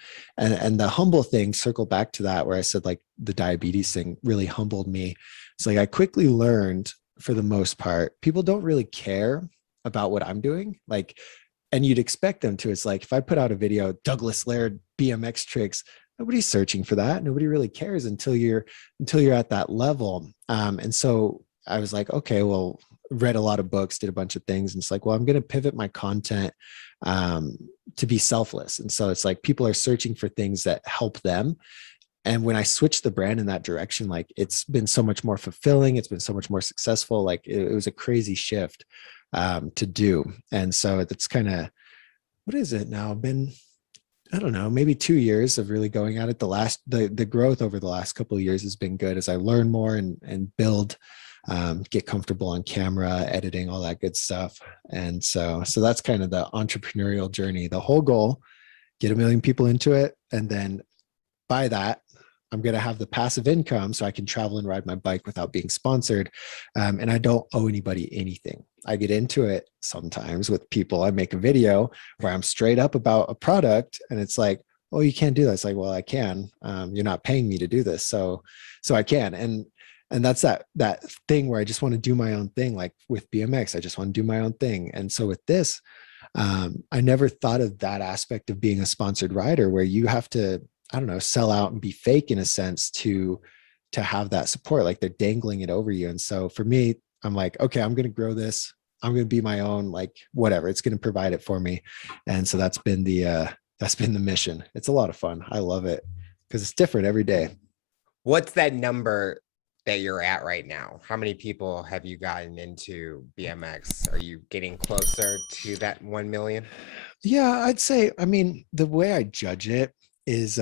the humble thing, circle back to that, where I said like the diabetes thing really humbled me. It's like, I quickly learned, for the most part, people don't really care about what I'm doing. Like, and you'd expect them to. It's like, if I put out a video, Douglas Laird BMX tricks, nobody's searching for that. Nobody really cares until you're at that level. And so I was like, okay, well, read a lot of books, did a bunch of things. And it's like, well, I'm going to pivot my content to be selfless. And so it's like, people are searching for things that help them. And when I switched the brand in that direction, like it's been so much more fulfilling. It's been so much more successful. Like it was a crazy shift to do. And so it's kind of, what is it now? Been, I don't know, maybe 2 years of really going at it. The growth over the last couple of years has been good as I learn more and build, get comfortable on camera, editing, all that good stuff. And so that's kind of the entrepreneurial journey. The whole goal, get 1 million people into it. And then by that, I'm going to have the passive income so I can travel and ride my bike without being sponsored. And I don't owe anybody anything. I get into it sometimes with people. I make a video where I'm straight up about a product and it's like, oh, you can't do that. It's like, well, I can. You're not paying me to do this. So I can. And that's that thing where I just want to do my own thing. Like with BMX, I just want to do my own thing. And so with this, I never thought of that aspect of being a sponsored rider where you have to, I don't know, sell out and be fake in a sense to have that support. Like they're dangling it over you. And so for me, I'm like, okay, I'm going to grow this. I'm going to be my own, like whatever, it's going to provide it for me. And so that's been the mission. It's a lot of fun. I love it because it's different every day. What's that number that you're at right now? How many people have you gotten into BMX? Are you getting closer to that 1 million? Yeah, I'd say, I mean, the way I judge it is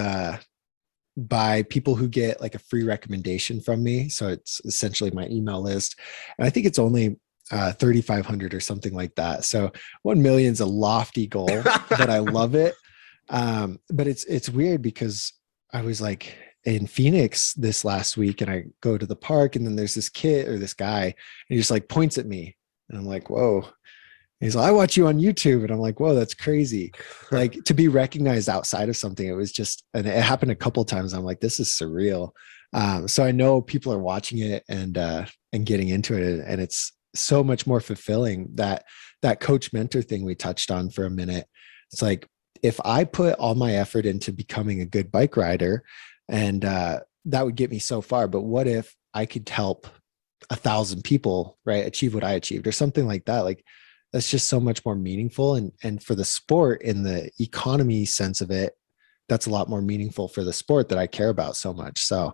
by people who get like a free recommendation from me. So it's essentially my email list. And I think it's only 3,500 or something like that. So 1 million is a lofty goal, but I love it. But it's weird because I was like in Phoenix this last week and I go to the park and then there's this kid or this guy and he just like points at me and I'm like, whoa. He's like, I watch you on YouTube. And I'm like, whoa, that's crazy. Like to be recognized outside of something. It was just, and it happened a couple of times. I'm like, this is surreal. So I know people are watching it and getting into it. And it's so much more fulfilling that coach mentor thing we touched on for a minute. It's like, if I put all my effort into becoming a good bike rider and that would get me so far, but what if I could help 1,000 people, right, achieve what I achieved or something like that? Like, that's just so much more meaningful. And for the sport in the economy sense of it, that's a lot more meaningful for the sport that I care about so much. So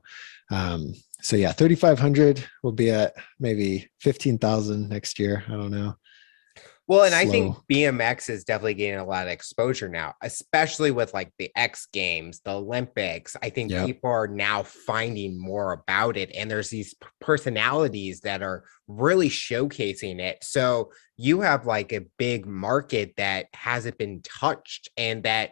yeah, 3,500 will be at maybe 15,000 next year. I don't know. Well, and I think BMX is definitely getting a lot of exposure now, especially with like the X Games, the Olympics. I think people are now finding more about it. And there's these personalities that are really showcasing it. So you have like a big market that hasn't been touched and that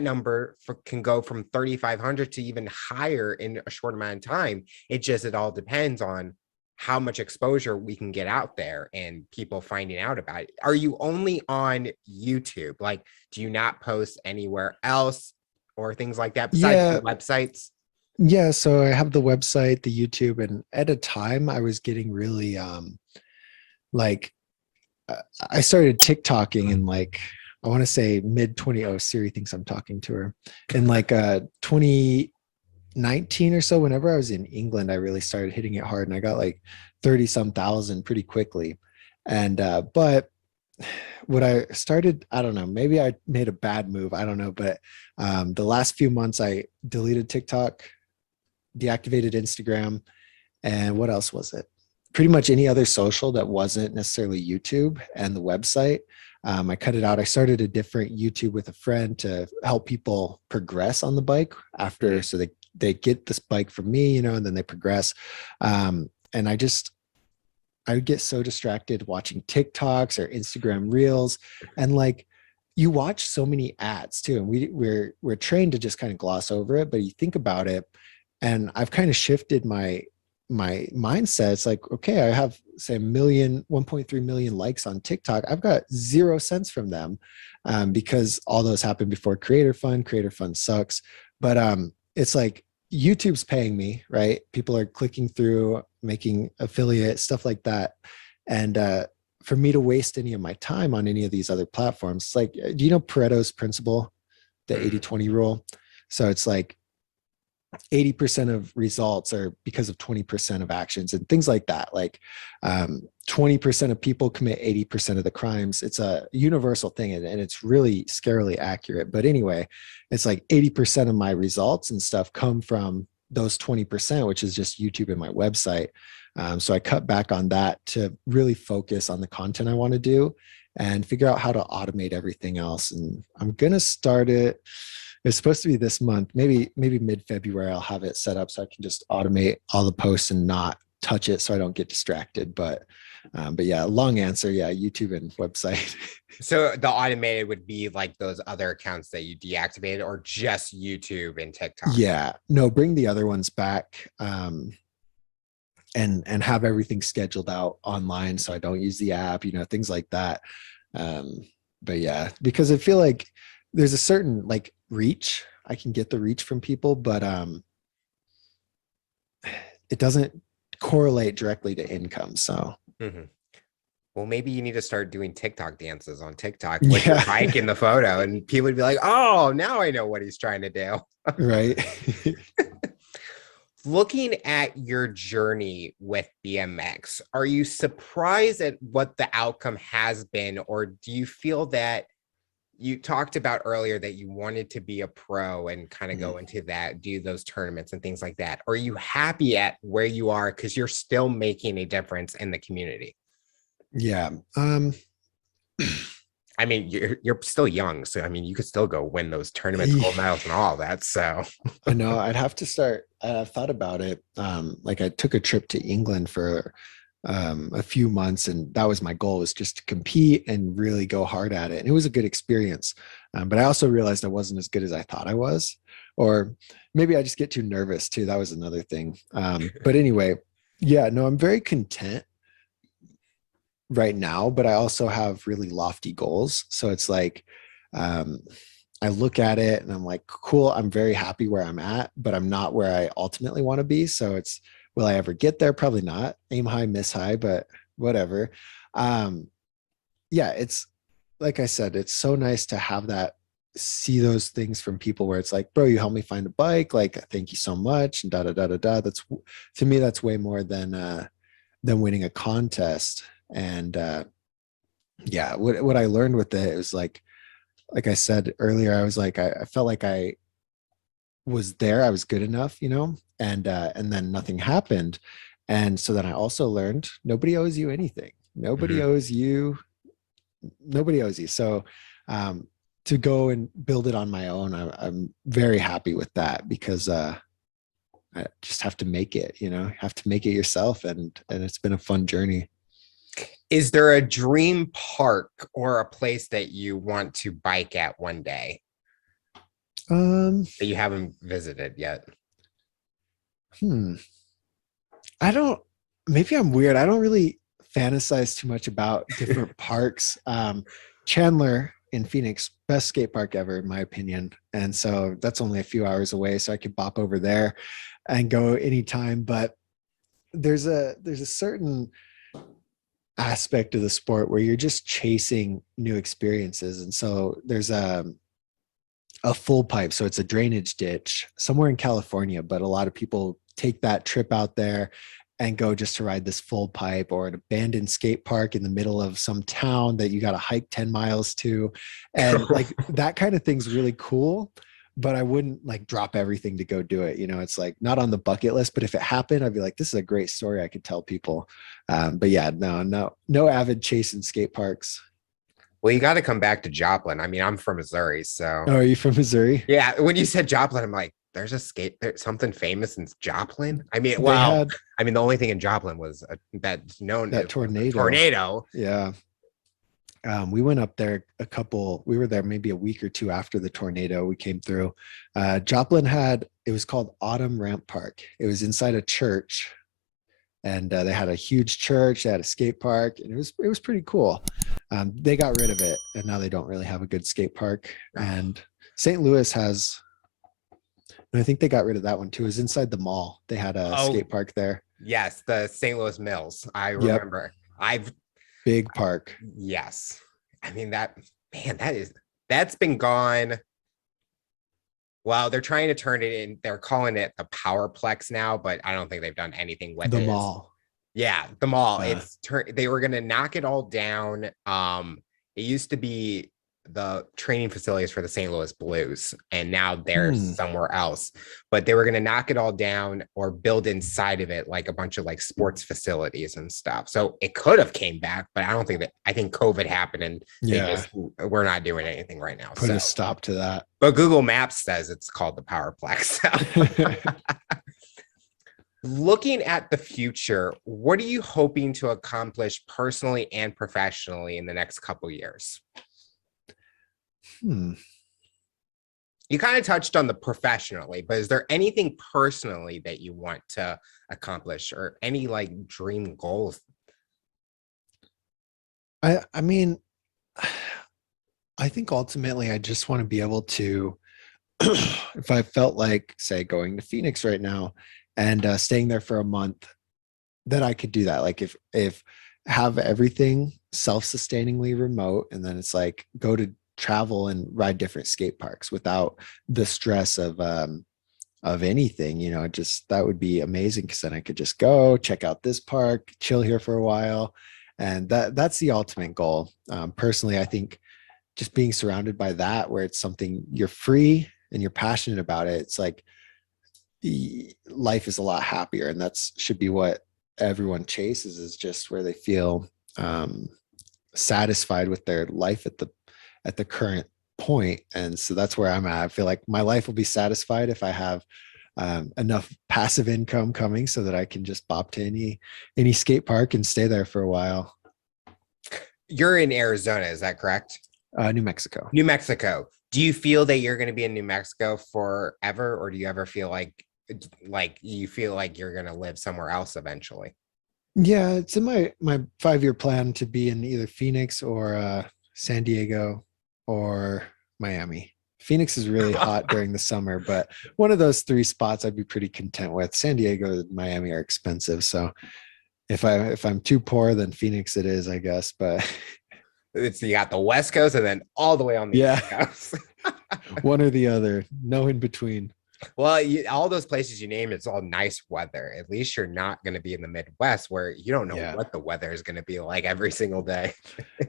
number can go from 3,500 to even higher in a short amount of time. It all depends on how much exposure we can get out there and people finding out about it. Are you only on YouTube? Like, do you not post anywhere else or things like that besides the Yeah. websites? Yeah. So I have the website, the YouTube, and at a time I was getting really like I started TikToking in like, I want to say mid 20. Oh, Siri thinks I'm talking to her. In like 2019 or so, whenever I was in England, I really started hitting it hard, and I got like 30 some thousand pretty quickly. And but what I started, I don't know, maybe I made a bad move. I don't know, but the last few months I deleted TikTok, deactivated Instagram, and what else was it? Pretty much any other social that wasn't necessarily YouTube and the website. I cut it out. I started a different YouTube with a friend to help people progress on the bike after, so they get this bike from me, you know, and then they progress. And I would get so distracted watching TikToks or Instagram reels, and like you watch so many ads too, and we're trained to just kind of gloss over it, but you think about it, and I've kind of shifted my mindset. It's like, okay, I have say 1.3 million likes on TikTok. I've got 0 cents from them, because all those happened before Creator Fund. Creator Fund sucks, but it's like YouTube's paying me, right? People are clicking through, making affiliate stuff like that, and for me to waste any of my time on any of these other platforms, it's like, do you know Pareto's principle, the 80-20 rule? So it's like 80% of results are because of 20% of actions and things like that. Like 20% of people commit 80% of the crimes. It's a universal thing, and it's really scarily accurate. But anyway, it's like 80% of my results and stuff come from those 20%, which is just YouTube and my website. So I cut back on that to really focus on the content I want to do and figure out how to automate everything else. And I'm going to start it. It's supposed to be this month, maybe mid-February. I'll have it set up so I can just automate all the posts and not touch it so I don't get distracted. But yeah, long answer. Yeah, YouTube and website. So the automated would be like those other accounts that you deactivated, or just YouTube and TikTok? Yeah, no, bring the other ones back, and have everything scheduled out online so I don't use the app, you know, things like that. But yeah, because I feel like there's a certain like reach. I can get the reach from people, but it doesn't correlate directly to income. So well, maybe you need to start doing TikTok dances on TikTok with your bike in the photo, and people would be like, oh, now I know what he's trying to do. Right. Looking at your journey with BMX, are you surprised at what the outcome has been, or do you feel that you talked about earlier that you wanted to be a pro and kind of go into that, do those tournaments and things like that? Are you happy at where you are because you're still making a difference in the community? Yeah. I mean, you're still young, so I mean, you could still go win those tournaments, gold medals, and all that. So I know I'd have to start. I've thought about it. Like I took a trip to England for a few months, and that was my goal, was just to compete and really go hard at it. And it was a good experience. But I also realized I wasn't as good as I thought I was, or maybe I just get too nervous too. That was another thing. But anyway, yeah, no, I'm very content right now, but I also have really lofty goals. So it's like, I look at it and I'm like, cool, I'm very happy where I'm at, but I'm not where I ultimately want to be. So it's, will I ever get there? Probably not. Aim high, miss high, but whatever. Yeah, it's like I said, it's so nice to have that, see those things from people where it's like, bro, you helped me find a bike. Like, thank you so much. And da da da da da. That's, to me, that's way more than winning a contest. And yeah, what I learned with it was like I said earlier, I was like, I felt like I was there, I was good enough, you know, and then nothing happened. And so then I also learned nobody owes you anything. Nobody owes you. Nobody owes you. So to go and build it on my own, I'm very happy with that, because I just have to make it, you know, have to make it yourself. And it's been a fun journey. Is there a dream park or a place that you want to bike at one day that you haven't visited yet? I don't. maybe I'm weird. I don't really fantasize too much about different parks. Chandler in Phoenix, best skate park ever, in my opinion. And so that's only a few hours away. So I could bop over there and go anytime. But there's a certain aspect of the sport where you're just chasing new experiences. And so there's a full pipe. So it's a drainage ditch somewhere in California, but a lot of people take that trip out there and go just to ride this full pipe, or an abandoned skate park in the middle of some town that you got to hike 10 miles to. And like that kind of thing's really cool, but I wouldn't like drop everything to go do it. You know, it's like not on the bucket list, but if it happened, I'd be like, this is a great story I could tell people. But yeah, no avid chasing skate parks. Well, you got to come back to Joplin. I mean, I'm from Missouri, so. Oh, are you from Missouri? Yeah, when you said Joplin, I'm like, there's something famous in Joplin. I mean, the only thing in Joplin was that's known that tornado. Tornado. Yeah. We went up there we were there maybe a week or two after the tornado we came through. Joplin it was called Autumn Ramp Park. It was inside a church, and they had a huge church. They had a skate park, and it was pretty cool. They got rid of it, and now they don't really have a good skate park. And St. Louis has, and I think they got rid of that one too. It was inside the mall. They had a skate park there. Yes, the St. Louis Mills. I remember. Big park. Yes. I mean, that's been gone. Well, they're trying to turn it in. They're calling it the Powerplex now, but I don't think they've done anything with the mall. Yeah, the mall. They were gonna knock it all down. It used to be the training facilities for the St. Louis Blues, and now they're somewhere else. But they were gonna knock it all down or build inside of it like a bunch of like sports facilities and stuff. So it could have came back, but I think COVID happened, and we're not doing anything right now. Put a stop to that. But Google Maps says it's called the Powerplex. So. Looking at the future, what are you hoping to accomplish personally and professionally in the next couple years? You kind of touched on the professionally, but is there anything personally that you want to accomplish, or any like dream goals? I mean, I think ultimately I just want to be able to, if I felt like, say, going to Phoenix right now and staying there for a month, that I could do that. Like if have everything self-sustainingly remote, and then it's like go to travel and ride different skate parks without the stress of anything, you know, just that would be amazing, because then I could just go check out this park, chill here for a while. And that's the ultimate goal. Personally, I think just being surrounded by that, where it's something you're free and you're passionate about it, it's like life is a lot happier. And that's should be what everyone chases, is just where they feel satisfied with their life at the current point. And so that's where I'm at. I feel like my life will be satisfied if I have enough passive income coming so that I can just bop to any skate park and stay there for a while. You're in Arizona, is that correct? New Mexico. New Mexico. Do you feel that you're going to be in New Mexico forever, or do you ever feel like you feel like you're going to live somewhere else eventually? Yeah, it's in my 5-year plan to be in either Phoenix or San Diego or Miami. Phoenix is really hot during the summer, but one of those 3 spots I'd be pretty content with. San Diego and Miami are expensive, so if I'm too poor, then Phoenix it is, I guess. But you got the West Coast and then all the way on the East Coast. One or the other, no in between. Well, all those places you name, it's all nice weather. At least you're not going to be in the Midwest, where you don't know what the weather is going to be like every single day.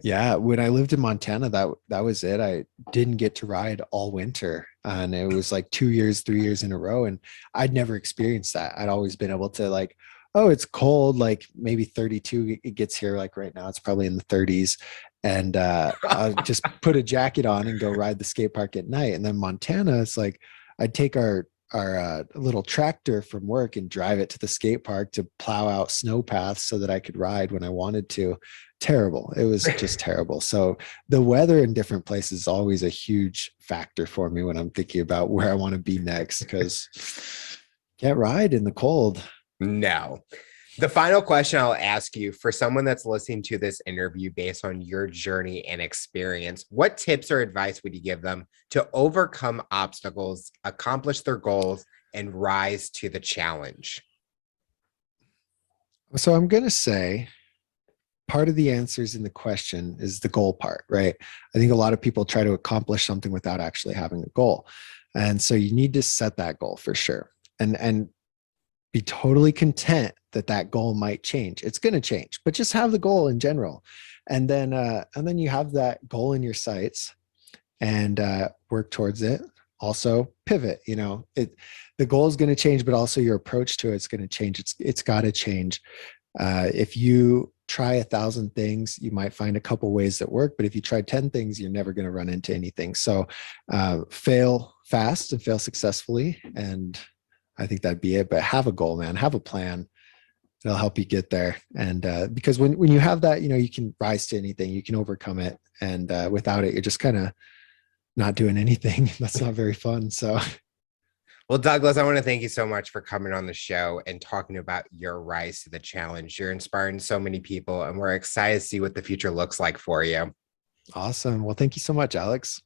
Yeah, when I lived in Montana, that was it. I didn't get to ride all winter, and it was like 2 years, 3 years in a row, and I'd never experienced that. I'd always been able to, like, oh, it's cold, like maybe 32. It gets here, like right now, it's probably in the 30s. And I'll just put a jacket on and go ride the skate park at night. And then Montana, it's like I'd take our little tractor from work and drive it to the skate park to plow out snow paths so that I could ride when I wanted to. Terrible. It was just terrible. So the weather in different places is always a huge factor for me when I'm thinking about where I want to be next, because can't ride in the cold. No. The final question I'll ask you, for someone that's listening to this interview based on your journey and experience, what tips or advice would you give them to overcome obstacles, accomplish their goals, and rise to the challenge? So I'm going to say part of the answers in the question is the goal part, right? I think a lot of people try to accomplish something without actually having a goal. And so you need to set that goal for sure. And be totally content that that goal might change. It's going to change, but just have the goal in general. And then you have that goal in your sights and work towards it. Also pivot, the goal is going to change, but also your approach to it's going to change. It's got to change. If you try 1,000 things, you might find a couple ways that work, but if you try 10 things, you're never going to run into anything. So fail fast and fail successfully. And I think that'd be it, but have a goal, man, have a plan. It'll help you get there. And because when you have that, you can rise to anything, you can overcome it. And without it, you're just kind of not doing anything. That's not very fun. So, well, Douglas, I want to thank you so much for coming on the show and talking about your rise to the challenge. You're inspiring so many people, and we're excited to see what the future looks like for you. Awesome. Well, thank you so much, Alex.